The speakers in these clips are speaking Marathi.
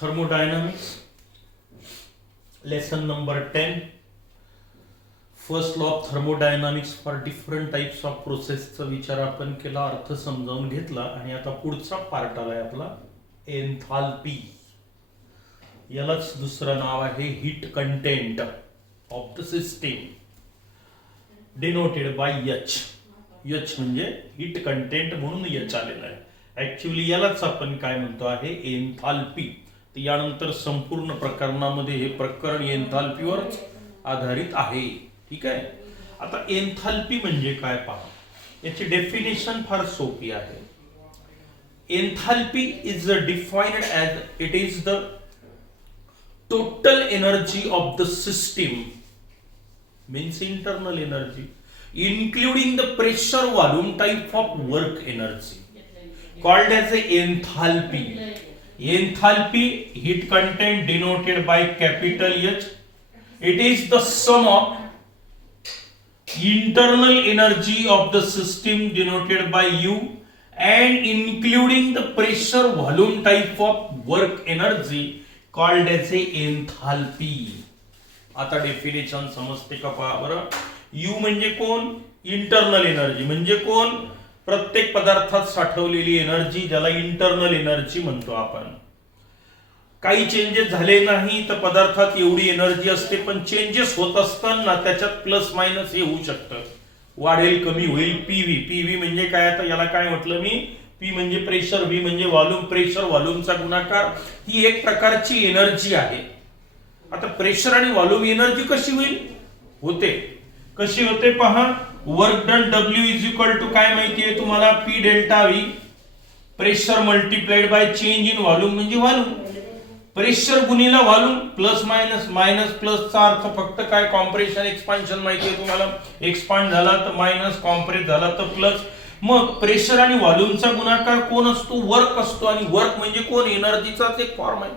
Thermodynamics, lesson number 10. First law of thermodynamics for different types of प्रोसेसचा विचार आपण केला, अर्थ समजावून घेतला आणि आता पुढचा पार्ट आलाय आपला एन्थाल्पी. यालाच दुसरं नाव आहे heat content of the system, denoted by H. H म्हणजे हीट कंटेंट म्हणून एच आलेला आहे. ऍक्च्युअली यालाच आपण काय म्हणतो आहे एन्थाल्पी. तर यानंतर संपूर्ण प्रकरणामध्ये हे प्रकरण एन्थाल्पीवर आधारित आहे. ठीक आहे. आता एन्थाल्पी म्हणजे काय पहा, याची डेफिनेशन फार सोपी आहे. Enthalpy is defined as it is the total energy of the system, means internal energy, including the pressure volume type of work energy, called as a enthalpy. Enthalpy, heat content denoted by capital H. It is the sum of internal energy of the system denoted by U and including the pressure volume type of work energy called as a enthalpy. आता डेफिनेशन समजते का पहा बरं. यू म्हणजे कोण, इंटरनल एनर्जी म्हणजे कोण, प्रत्येक पदार्थात साठवलेली एनर्जी, ज्याला इंटरनल एनर्जी म्हणतो आपण. काही चेंजेस झाले नाही तर पदार्थात एवढी एनर्जी असते, पण चेंजेस होत असताना त्याच्यात प्लस मायनस हे होऊ शकतं, वाढेल कमी होईल. पीव्ही, पीव्ही म्हणजे काय, आता याला काय म्हटलं मी, पी म्हणजे प्रेशर, व्ही म्हणजे व्हॉल्यूम, प्रेशर व्हॉल्यूमचा गुणाकार, ही एक प्रकारची एनर्जी आहे. आता प्रेशर आणि व्हॉल्यूम एनर्जी कशी होईल, होते कशी होते पहा. Work done W is equal to काय माहितीये तुम्हाला, P delta V, pressure multiplied by change in volume म्हणजे व्हॉल्यूम. प्रेशर गुणिला व्हॉल्यूम, प्लस मायनस, मायनस प्लसचा अर्थ फक्त काय, कॉम्प्रेशन एक्सपान्शन माहितीये तुम्हाला. एक्सपांड झाला तर मायनस, कॉम्प्रेस झाला तर प्लस. मग प्रेशर आणि व्हॉल्यूमचा गुणाकार कोण असतो, वर्क असतो. आणि वर्क म्हणजे कोण, एनर्जीचाच एक फॉर्म आहे.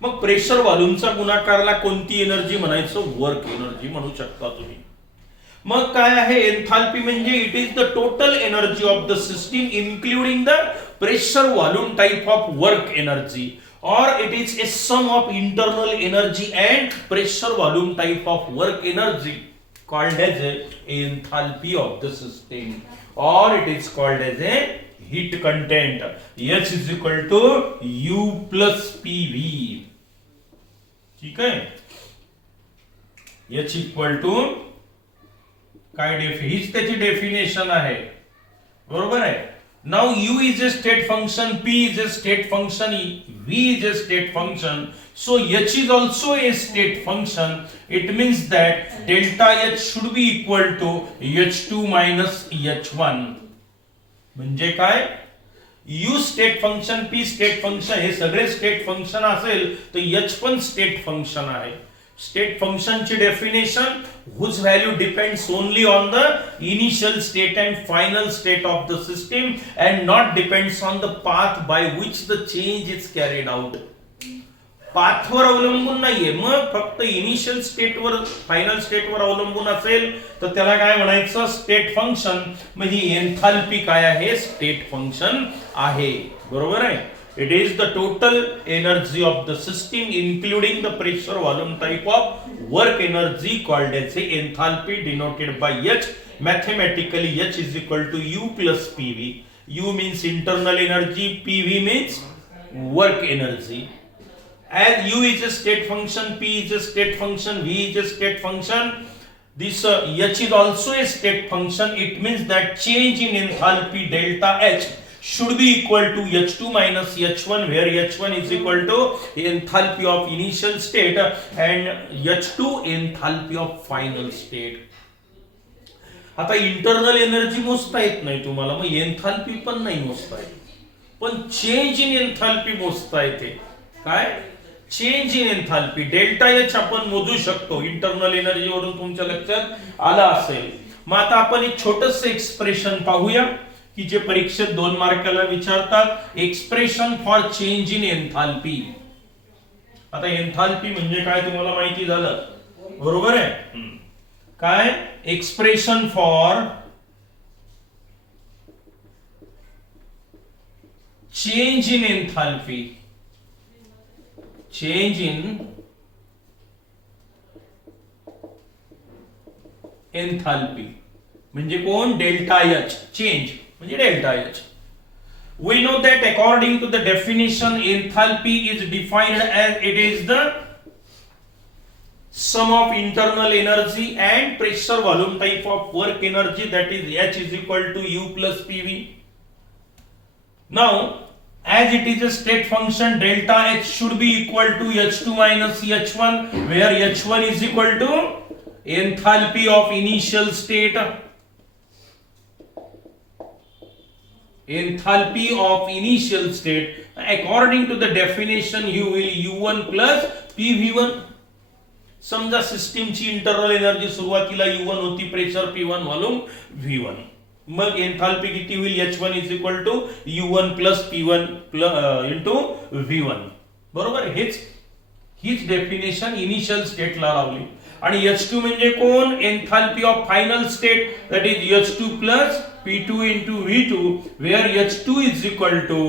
मग प्रेशर व्हॉल्यूमचा गुणाकारला कोणती एनर्जी म्हणायचं, वर्क एनर्जी म्हणू शकता तुम्ही. मग काय आहे एन्थाल्पी म्हणजे, it is the total energy of the system including the pressure volume type of work energy, or it is a sum of internal energy and pressure volume type of work energy called as enthalpy of the system, or it is called as a heat content. H is equal to U plus PV. ठीक आहे. H इक्वल टू काय, हीच त्याची डेफिनेशन आहे, बरोबर आहे. Now U is a state function, P is a state function, V is a state function, so H is also a state function. It means that delta H should be equal to H2 minus H1. म्हणजे काय, you state function, P state function, हे सगळे स्टेट फंक्शन असेल तर एच पण स्टेट फंक्शन आहे. स्टेट फंक्शनची definition, whose value depends only on the initial state and final state of the system and not depends on the path by which the change is carried out. पाथवर अवलंबून नाहीये. मग फक्त इनिशियल स्टेटवर, फायनल स्टेटवर अवलंबून असेल तर त्याला काय म्हणायचं, स्टेट फंक्शन. म्हणजे एन्थाल्पी काय आहे, स्टेट फंक्शन आहे, बरोबर आहे. It is the total energy of the system including the pressure volume type of work energy called as enthalpy, denoted by H. Mathematically H is equal to U plus P V. U means internal energy, P V means work energy. As U is a state function, P is a state function, V is a state function, this H is also a state function. It means that change in enthalpy delta H should be equal to H2 minus H1, where H1 is equal to enthalpy of initial state and H2 enthalpy of final state. आता इंटरनल एनर्जी मोजता येत नाही तुम्हाला, मग एन्थाल्पी पण नाही मोजता येत, पण चेंज इन एन्थाल्पी मोजता येते. काय, change in enthalpy, delta H आपण मोजू शकतो. इंटरनल एनर्जी वरून तुमच्या लक्षात आला असेल. मग आता आपण एक छोटस एक्सप्रेशन पाहूया की जे परीक्षेत 2 मार्काला विचारतात. Expression for change in enthalpy. आता एन्थाल्पी म्हणजे काय तुम्हाला माहिती झालं, बरोबर आहे. काय, expression for change in enthalpy. Change in enthalpy म्हणजे कोण डेल्टा एच चेंज म्हणजे delta H we know that according to the definition enthalpy is defined as it is the sum of internal energy and pressure volume type of work energy that is H is equal to U plus PV. Now as it is a state function delta H should be equal to H2 minus H1 where H1 is equal to enthalpy of initial state. Enthalpy of initial state according to the definition you will U1 plus PV1. समजा सिस्टीमची इंटरनल एनर्जी सुरुवातीला U1 होती प्रेशर P1 व्हॉल्यूम V1 मग एन्थाल्पी किती होईल H1 is equal to U1 plus P1 into V1 बरोबर हीच डेफिनेशन इनिशियल स्टेटला लावली आणि H2 म्हणजे कोण enthalpy of final state that is H2 plus P2 into V2 where H2 is equal to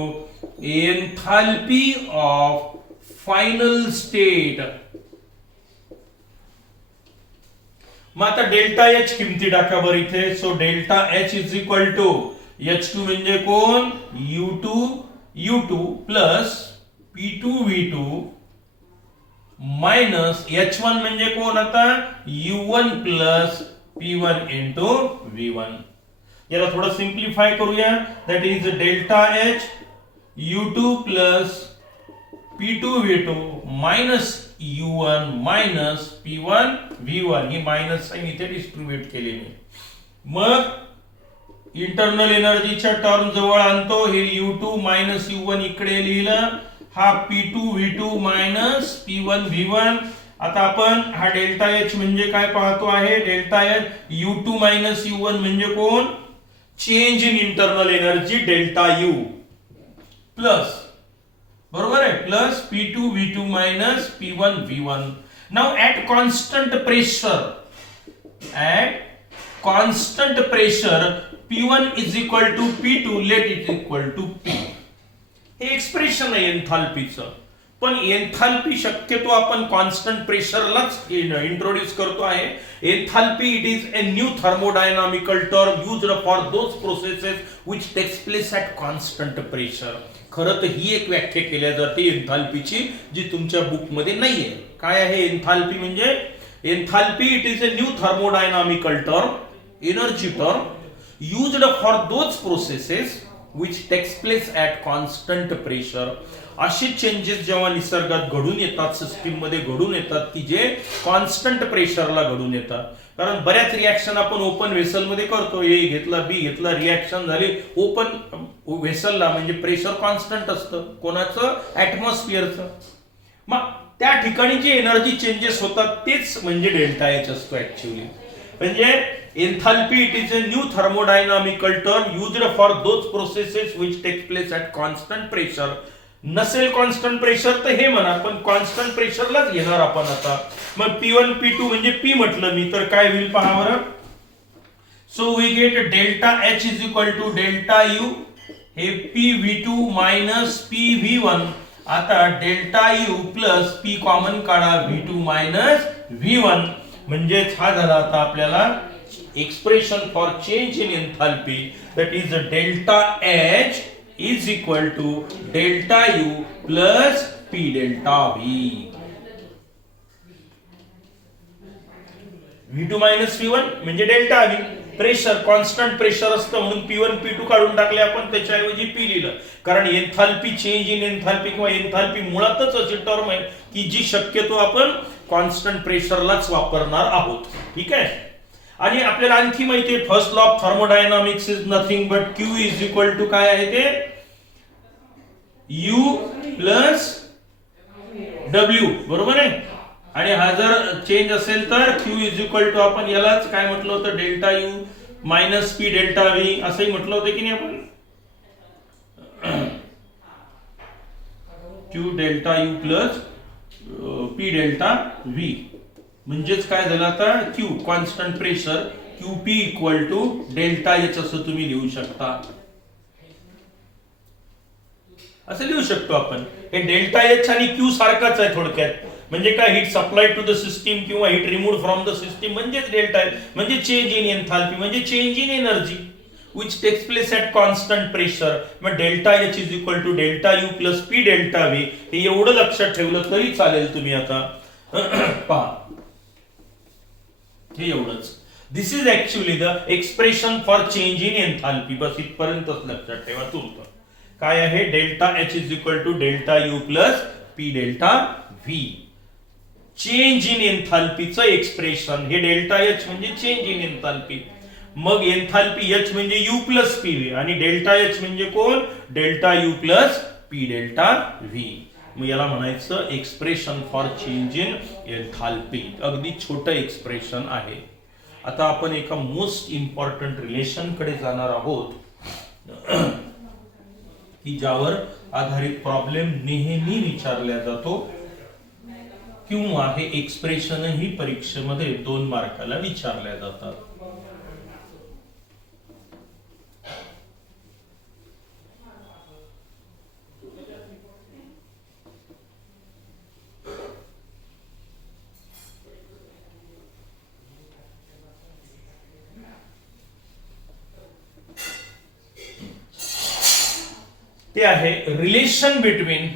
enthalpy of final state. मग आता डेल्टा H किमती टाका बरं इथे so delta H is equal to H2 म्हणजे कोण U2 plus P2 V2 minus H1 म्हणजे कोण आता U1 plus P1 into V1. याला थोड़ा सिंप्लिफाई करूया that is delta H U2 plus P2 V2 minus U1 minus P1 V1 ही माइनस साइन इथे डिस्ट्रीब्यूट केलेली मग इंटरनल एनर्जीच्या टर्म जवळ आणतो हे U2 माइनस U1 इकडे लिहिलं हा P2 V2 minus P1 V1 आता आपण हा डेल्टा H म्हणजे काय पाहतो आहे delta H U2 minus U1 म्हणजे कोण change in internal energy delta U plus बरोबर आहे plus P2 V2 minus P1 V1 now at constant pressure P1 is equal to P2 let it equal to P हे एक्सप्रेशन आहे एन्थाल्पीचं पण एन्थाल्पी शक्यतो आपण कॉन्स्टंट प्रेशरलाच इंट्रोड्यूस करतो आहे enthalpy it is a new thermodynamical term used for those processes which takes place at constant pressure खरं तर ही एक व्याख्या केल्या जाते एन्थाल्पीची जी तुमच्या बुक मध्ये नाहीये काय आहे एन्थाल्पी म्हणजे enthalpy it is a new thermodynamical term energy term used for those processes which takes place at constant pressure असे चेंजेस जेव्हा निसर्गात घडून येतात सिस्टीम मध्ये घडून येतात की जे कॉन्स्टंट प्रेशरला घडून येतात कारण बऱ्याच रिएक्शन आपण ओपन वेसल मध्ये करतो ए घेतला बी घेतला रिएक्शन झाली ओपन वेसलला म्हणजे प्रेशर कॉन्स्टंट असतं कोणाचं ऍटमॉस्फिअरचं मग त्या ठिकाणी जे एनर्जी चेंजेस होतात तेच म्हणजे डेल्टा एच असतो ऍक्च्युअली म्हणजे enthalpy it is a new thermodynamical term used for those processes which take place at constant pressure नसेल कॉन्स्टंट प्रेशर तर हे म्हणा पण कॉन्स्टंट प्रेशरलाच घेणार आपण आता मग P1 P2 म्हणजे P म्हटलं मी तर काय होईल पहा बरं so we get delta H is equal to delta U हे PV2 मायनस PV1 आता delta U plus P common काढा V2 मायनस V1 म्हणजे हा झाला आता आपल्याला expression for change in enthalpy that is delta H is equal to delta U plus P delta V. V2 minus V1 म्हणजे delta V pressure constant pressure असतं म्हणून P1 P2 काढून टाकले आपण त्याच्याऐवजी P लिहिलं कारण एन्थाल्पी चेंज इन एन्थाल्पी किंवा एन्थाल्पी मुळातच अशी टर्म आहे की जी शक्यतो आपण कॉन्स्टंट प्रेशरलाच वापरणार आहोत ठीक आहे आणि आपल्याला आणखी माहिती आहे first law of thermodynamics is nothing but Q is equal to काय आहे ते U प्लस W बरोबर आहे आणि हा जर चेंज असेल तर Q इज इक्वल टू आपण यालाच काय म्हटलं होतं delta U minus P delta V असंही म्हटलं होतं की नाही आपण Q delta U plus P delta V म्हणजेच काय झालं आता Q constant pressure QP equal to delta H असं तुम्ही लिहू शकता असं लिहू शकतो आपण. हे डेल्टा एच आणि क्यू सारखाच आहे थोडक्यात. म्हणजे काय, heat supply to the system किंवा heat removed from the system म्हणजेच डेल्टा एच, म्हणजे चेंज इन एन्थाल्पी म्हणजे change in energy which takes place at constant pressure. मग delta H is equal to delta U plus P delta V. हे एवढं लक्षात ठेवलं तरी चालेल. तुम्ही आता पहा हे एवढंच. This is actually the expression for change in enthalpy. बस इथपर्यंतच लक्षात ठेवा. तुमचं काय आहे, delta H is equal to delta U plus P delta V. Change in एन्थाल्पीचं एक्सप्रेशन. हे डेल्टा एच म्हणजे चेंज इन एन्थाल्पी. मग एन्थाल्पी एच म्हणजे यू प्लस पी व्ही आणि डेल्टा एच म्हणजे कोण, delta U plus P delta V. मग याला म्हणायचं expression for change in enthalpy. अगदी छोटं एक्सप्रेशन आहे. आता आपण एका मोस्ट इम्पॉर्टंट रिलेशन कडे जाणार आहोत की ज्यावर आधारित प्रॉब्लेम नेहमी विचारला जातो किंवा हे एक्सप्रेशनही परीक्षेमध्ये 2 मार्काला विचारल्या जातात. ते आहे relation between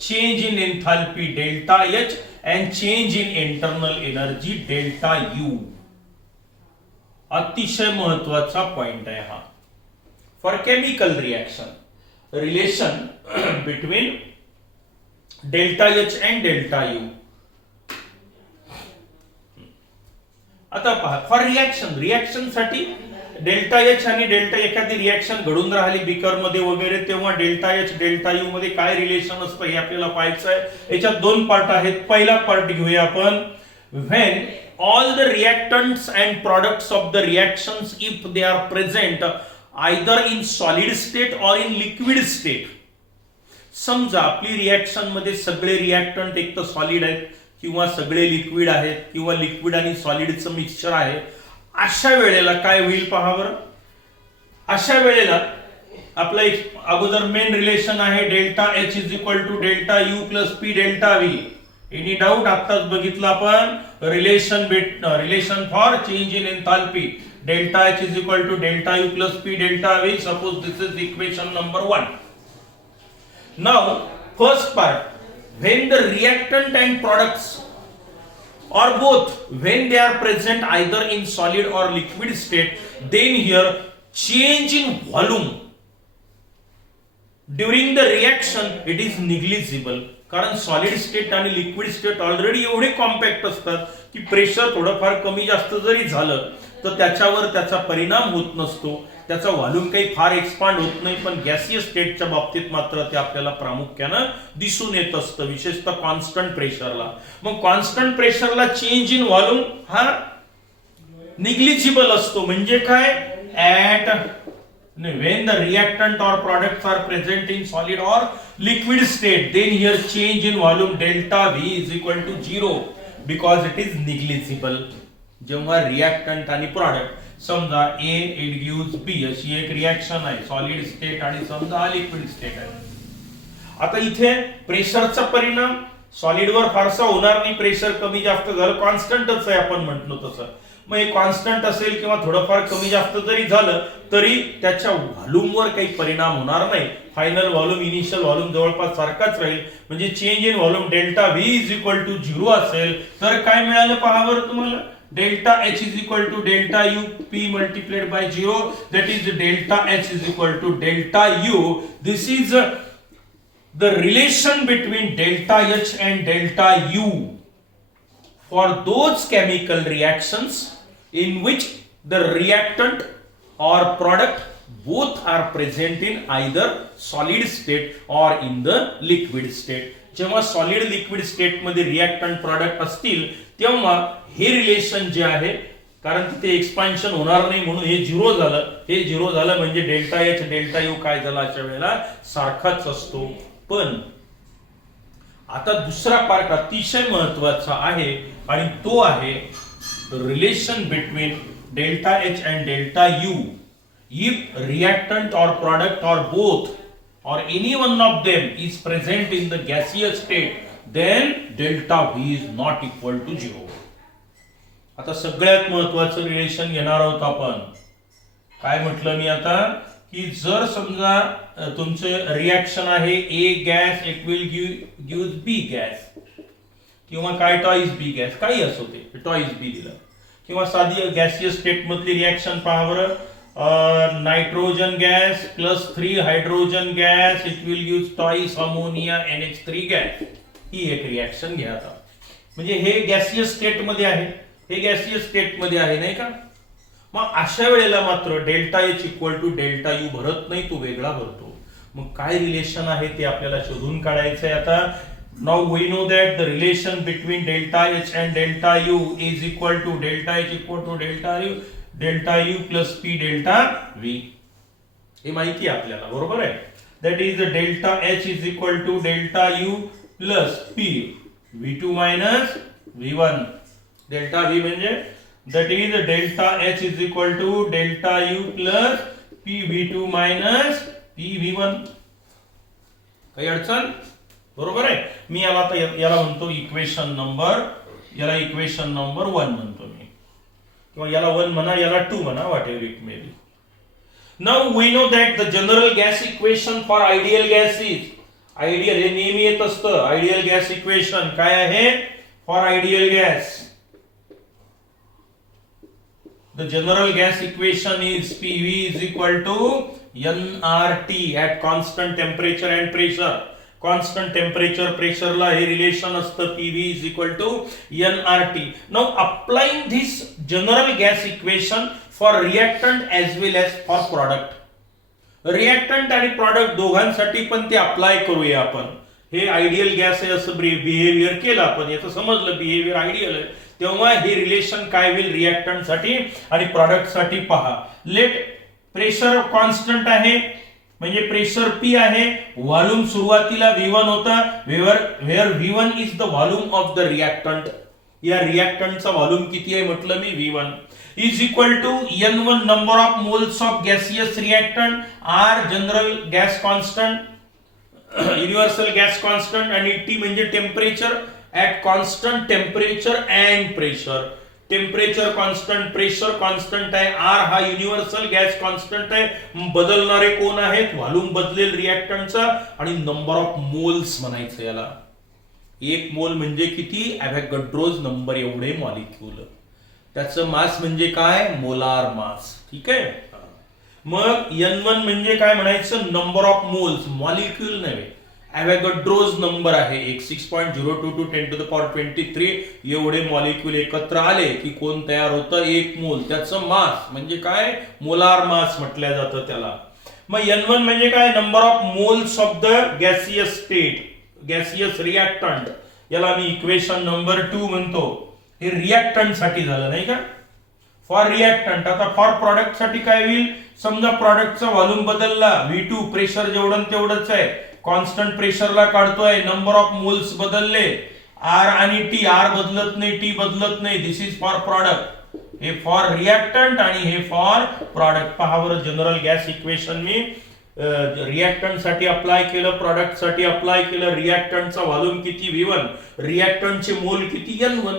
change in enthalpy delta H and change in internal energy delta U. अतिशय महत्वाचा पॉइंट आहे हा. For chemical reaction relation between delta H and delta you. आता पहा, फॉर रिएक्शन साठी डेल्टा एच आणि डेल्टा एखादी रिएक्शन घडून राहिली बीकर मध्ये वगैरे, तेव्हा डेल्टा एच डेल्टा यू मध्ये काय रिलेशन असतं हे आपल्याला पाहायचं आहे. याच्यात 2 पार्ट आहेत. पहिला पार्ट घेऊया आपण. When all the reactants and products of the reactions if they are present either in solid state और इन लिक्विड स्टेट. समजा आपली रिएक्शन मध्ये सगळे रिएक्टंट एक तर सॉलिड आहेत किंवा सगळे लिक्विड आहेत किंवा लिक्विड आणि सॉलिडचं मिक्सचर आहे. अशा वेळेला काय होईल पहा बरं. अशा वेळेला आपला एक अगोदर मेन रिलेशन आहे delta H is equal to delta U plus P delta V. Any doubt? आताच बघितलं आपण relation for change in enthalpy. Delta H is equal to delta U plus P delta V. Suppose this is equation number 1. Now first part, when the reactant and products or both, when they are present either in solid or liquid state, then here change in volume during the reaction it is negligible. कारण सॉलिड स्टेट आणि लिक्विड स्टेट ऑलरेडी एवढे कॉम्पॅक्ट असतात की प्रेशर थोडंफार कमी जास्त जरी झालं तर त्याच्यावर त्याचा परिणाम होत नसतो. त्याचा व्हॉल्यूम काही फार एक्सपांड होत नाही. पण गॅसियस स्टेटच्या बाबतीत मात्र ते आपल्याला प्रामुख्यानं दिसून येत असतं, विशेषतः कॉन्स्टंट प्रेशरला. मग कॉन्स्टंट प्रेशरला चेंज इन व्हॉल्यूम हा निग्लिजिबल असतो. म्हणजे काय, at when the reactant or products are present in solid or liquid state, then here change in volume delta V is equal to 0 because it is negligible. जेव्हा रिएक्टंट आणि प्रॉडक्ट, समजा A it gives B अशी एक रिएक्शन आहे सॉलिड स्टेट आणि समजा लिक्विड स्टेट आहे. आता इथे प्रेशरचा परिणाम सॉलिडवर फारसा होणार नाही. प्रेशर कमी जास्त झालं, कॉन्स्टंटच आहे आपण म्हटलो तसं. मग हे कॉन्स्टंट असेल किंवा थोडंफार कमी जास्त जरी झालं तरी त्याच्या व्हॉल्यूमवर काही परिणाम होणार नाही. फायनल व्हॉल्यूम इनिशियल व्हॉल्यूम जवळपास सारखाच राहील. म्हणजे change in volume delta V is equal to 0 असेल तर काय मिळालं पहा बरं तुम्हाला. Delta H is equal to delta U P multiplied by 0, that is delta H is equal to delta U. This is the relation between delta H and delta U for those chemical reactions in which the reactant or product both are present in either solid state or in the liquid state. जेव्हा सॉलिड लिक्विड स्टेट मध्ये रिएक्टंट प्रॉडक्ट असतील तेव्हा हे रिलेशन जे आहे, कारण तिथे एक्सपान्शन होणार नाही म्हणून हे 0 झालं. हे 0 झालं म्हणजे डेल्टा एच डेल्टा यू काय झाला अशा वेळेला सारखाच असतो. पण आता दुसरा पार्ट अतिशय महत्वाचा आहे आणि तो आहे relation between delta H and delta U, if reactant or product or both or any one of them is present in the gaseous state, then delta V is not equal to 0. आता सगळ्यात महत्वाचं रिलेशन घेणार आहोत आपण. काय म्हटलं मी आता की जर समजा तुमचे रिएक्शन आहे A gas it will give B gas किंवा काय टॉईस बी गॅस काही असो ते टॉईस बी दिलं किंवा साधी गॅसियस स्टेट मधली रिएक्शन पहा बरं nitrogen gas plus 3 hydrogen gas it will give twice ammonia NH3 gas. ही एक रिएक्शन घ्या आता. म्हणजे हे गॅसियस स्टेट मध्ये आहे हे गॅसियस स्टेट मध्ये आहे नाही का. मग अशा वेळेला मात्र delta H equal to delta U भरत नाही तो वेगळा भरतो. मग काय रिलेशन आहे ते आपल्याला शोधून काढायचं आहे आता. Now we know that the relation between delta H and delta U is equal to delta H equal to delta U plus P delta V. हे माहिती आहे आपल्याला बरोबर आहे. That is the delta H is equal to delta U plus P V2 minus V1. Delta V म्हणजे that is the delta H is equal to delta U plus P V2 minus P V1. काही अडचण बरोबर आहे. मी याला आता याला म्हणतो इक्वेशन नंबर 1 म्हणतो मी किंवा याला 1 म्हणा याला 2 म्हणा whatever it may be. Now we know that the general gas equation for ideal gases ideal हे नेहमी येत असतं. आयडियल गॅस इक्वेशन काय आहे for ideal gas. The general gas equation is PV is equal to nRT at constant temperature and pressure. Constant temperature pressure ला हे रिलेशन असतं PV is equal to nRT. Now applying this general gas equation for reactant as well as for product. Reactant आणि product दोघांसाठी पण ते अप्लाय करूया आपण. हे आयडियल गॅस आहे असं बिहेवियर केलं आपण याचं समजलं बिहेवियर आयडियल आहे तेव्हा हे रिलेशन काय होईल रिएक्टंट साठी आणि प्रॉडक्ट साठी पहा. लेट प्रेशर कॉन्स्टंट आहे म्हणजे प्रेशर P आहे. व्हॉल्यूम सुरुवातीला V1 होता where V1 is the volume of the reactant. या रिएक्टंटचा व्हॉल्यूम किती आहे म्हटलं मी V1 is equal to N1 number of moles of gaseous reactant R general gas constant universal gas constant आणि T म्हणजे temperature at constant temperature and pressure. Temperature constant pressure constant आहे R हा युनिव्हर्सल गॅस कॉन्स्टंट आहे. बदलणारे कोण आहेत व्हॉल्यूम बदलेल रिएक्टंटचा आणि नंबर ऑफ मोल्स म्हणायचं याला. एक मोल म्हणजे किती ॲव्होगाड्रोज नंबर एवढे मॉलिक्यूल त्याचं मास म्हणजे काय मोलार मास. ठीक आहे. मग N1 म्हणजे काय म्हणायचं नंबर ऑफ मोल्स मॉलिक्यूल नव्हे ॲव्होगाड्रोज नंबर आहे एक 6.022 10 to the power 23 एवढे मॉलिक्यूल एकत्र आले की कोण तयार होतं एक मोल त्याचं मास म्हणजे काय मोलार मास म्हटलं जातं त्याला. मग N1 म्हणजे काय number of moles of the gaseous state gaseous reactant याला मी इक्वेशन नंबर 2 म्हणतो. हे रिएक्टंट साठी झालं नाही का फॉर रिएक्टंट. आता फॉर प्रॉडक्ट साठी काय होईल समजा प्रॉडक्टचा व्हॉल्यूम बदलला V2 प्रेशर जेवढं तेवढंच आहे कॉन्स्टंट प्रेशरला काढतोय नंबर ऑफ मोल्स बदलले R आणि T R बदलत नाही T बदलत नाही. दिस इज फॉर प्रॉडक्ट हे फॉर रिएक्टंट आणि हे फॉर प्रॉडक्ट. पहा बरं जनरल गॅस इक्वेशन मी रिएक्टंट साठी अप्लाय केलं प्रॉडक्ट साठी अप्लाय केलं. रिएक्टंटचा व्हॉल्यूम किती V1 रिएक्टंटचे मोल किती N1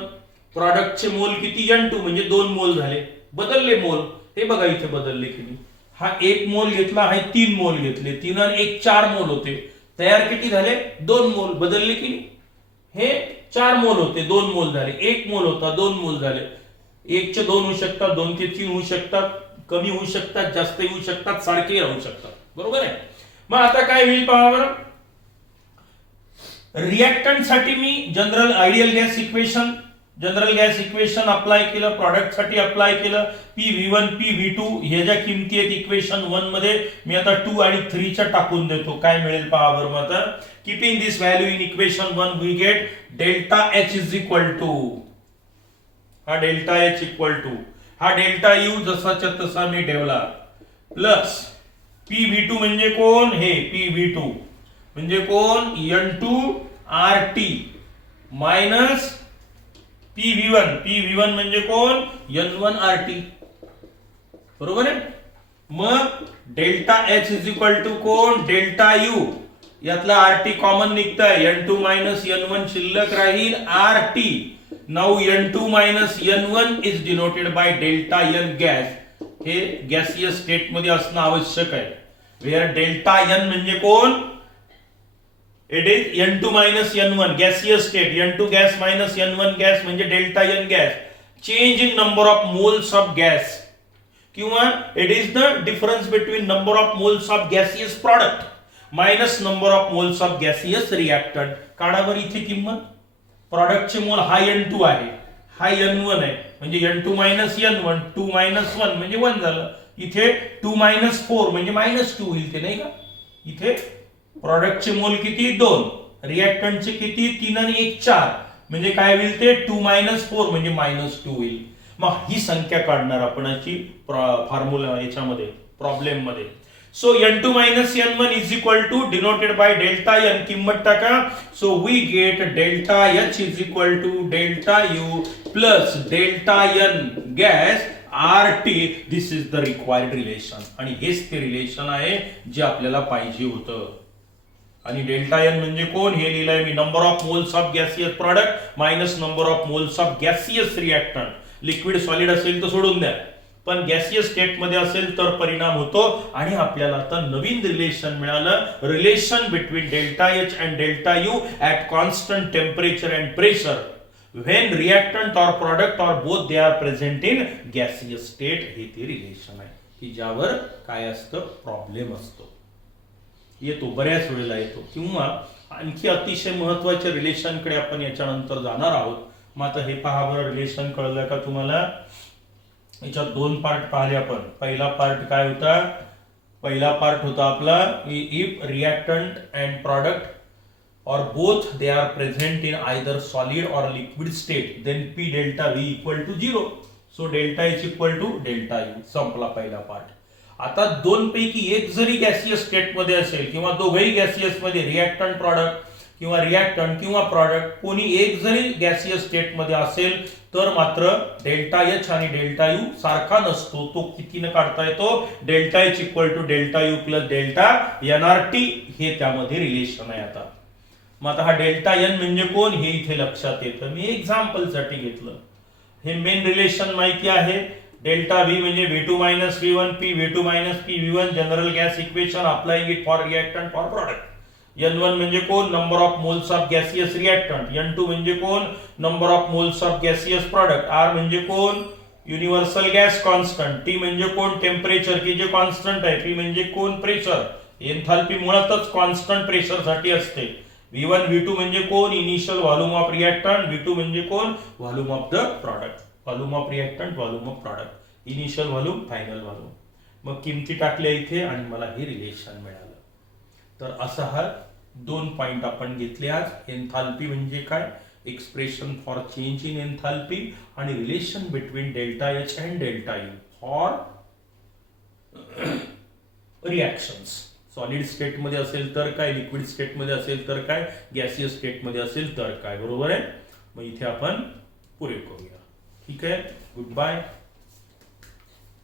प्रॉडक्टचे मोल किती N2 म्हणजे 2 मोल झाले बदलले मोल. हे बघा इथे बदलले की नाही. हा 1 मोल घेतला हा 3 मोल घेतले 3 आणि 1 4 मोल होते तयार किती झाले 2 मोल बदलले की नाही. हे 4 मोल होते 2 मोल झाले 1 मोल होता 2 मोल झाले. 1 चे 2 होऊ शकतात 2 चे 3 होऊ शकतात कमी होऊ शकतात जास्त होऊ शकतात सारखे राहू शकतात बरोबर आहे. मग आता काय होईल पहा बरं. रिएक्टंट साठी मी general ideal gas equation apply केलं प्रॉडक्ट साठी अप्लाय केलं PV1 PV2 हे ज्या किमती आहेत इक्वेशन 1 मध्ये मी आता 2 आणि 3 च्या टाकून देतो काय मिळेल पहा बरं. आता keeping this value in equation 1 we get delta H is equal to हा डेल्टा H इक्वल टू हा डेल्टा U जसाच्या तसा मी ठेवला प्लस PV2 म्हणजे कोण हे PV2 म्हणजे कोण N2 RT मायनस PV1 म्हणजे कोण N1 RT. बरोबर आहे. मग delta H is equal to कोण, डेल्टा यू, यातला आरटी कॉमन निघतंय, N2 मायनस N1 शिल्लक राहील RT. Now N2 minus N1 is denoted by delta N gas. हे गॅसियस स्टेट मध्ये असणं आवश्यक आहे. वेअर डेल्टा एन म्हणजे कोण, it is N2 minus N1 gaseous state, N2 gas minus N1 gas म्हणजे delta N gas. Change in number of moles of gas, किंवा it is the difference between number of moles of gaseous product minus number of moles of gaseous reactant. काढावर इथे किंमत, प्रॉडक्टचे मोल हा N2 आहे, हा N1 आहे, म्हणजे N2 मायनस N1, 2 मायनस 1 म्हणजे 1 झालं. इथे 2 मायनस 4 म्हणजे मायनस 2 होईल, ते नाही का. इथे प्रॉडक्टचे मोल किती, 2, रिएक्टंटचे किती, 3 आणि 1 4, म्हणजे काय होईल ते 2 मायनस 4 म्हणजे मायनस 2 होईल. मग ही संख्या काढणार आपण याची फॉर्म्युला याच्यामध्ये प्रॉब्लेम मध्ये. So N2 minus N1 is equal to denoted by delta N, किंमत टाका. So we get delta H is equal to delta U plus delta N gas R T. This is the required relation, आणि हेच ते रिलेशन आहे जे आपल्याला पाहिजे होतं. आणि डेल्टा एन म्हणजे कोण, हे लिहिलंय मी, number of moles of gaseous product minus number of moles of gaseous reactant. Liquid solid असेल तर सोडून द्या, पण गॅसियस स्टेट मध्ये असेल तर परिणाम होतो. आणि आपल्याला आता नवीन रिलेशन मिळालं, relation between delta H and delta you at constant temperature and pressure when reactant और प्रोडक्ट और both they are present in gaseous state. हे ते रिलेशन आहे की ज्यावर काय असतं, प्रॉब्लेम असतो, येतो, बऱ्याच वेळेला येतो. किंवा आणखी अतिशय महत्वाच्या रिलेशन कडे आपण याच्यानंतर जाणार आहोत. मग आता हे पहा बरं, रिलेशन कळलं का तुम्हाला. याच्यात 2 पार्ट पाहिले आपण. पहिला पार्ट काय होता, पहिला पार्ट होता आपला, if reactant and product or both they are present in either solid or liquid state then P delta V equal to 0. So delta H equal to delta U. संपला पहिला पार्ट. आता 2 पैकी एक जरी गॅसियस स्टेट मध्ये असेल किंवा दोघेही गॅसियस मध्ये, रिएक्टंट प्रॉडक्ट किंवा रिएक्टंट किंवा प्रॉडक्ट कोणी एक जरी गॅसियस स्टेट मध्ये असेल तर मात्र डेल्टा एच आणि डेल्टा यू सारखा नसतो. तो कितीने काढता येतो, delta H equal to delta U plus delta NRT. हे त्यामध्ये रिलेशन आहे. आता मग आता हा डेल्टा एन म्हणजे कोण हे इथे लक्षात येतं. मी एक्झाम्पल साठी घेतलं. हे मेन रिलेशन माहिती आहे. डेल्टा व्ही म्हणजे V2 minus V1 P V2 minus P V1 general gas equation applying it for reactant for product. N1 म्हणजे कोण, number of moles of gaseous reactant. N2 म्हणजे कोण, number of moles of gaseous product. R म्हणजे कोण, युनिव्हर्सल गॅस कॉन्स्टंट. T म्हणजे कोण, टेम्परेचर की जे कॉन्स्टंट आहे. P म्हणजे कोण, प्रेशर. एन्थाल्पी मुळातच कॉन्स्टंट प्रेशर साठी असते. V1 V2 म्हणजे कोण, initial volume of reactant. V2 म्हणजे कोण, volume of the product. Volume of reactant, volume of product, initial volume, final volume. मग किमती टाकल्या इथे आणि मला हे रिलेशन मिळालं. तर असा हा 2 पॉइंट आपण घेतले आज. एन्थाल्पी म्हणजे काय, expression for change in enthalpy, आणि relation between delta H and delta U for reactions. Solid state मध्ये असेल तर काय, लिक्विड स्टेट मध्ये असेल तर काय, गॅसियस स्टेट मध्ये असेल तर काय. बरोबर आहे. मग इथे आपण पुरे करूया. ठीक आहे. Good bye.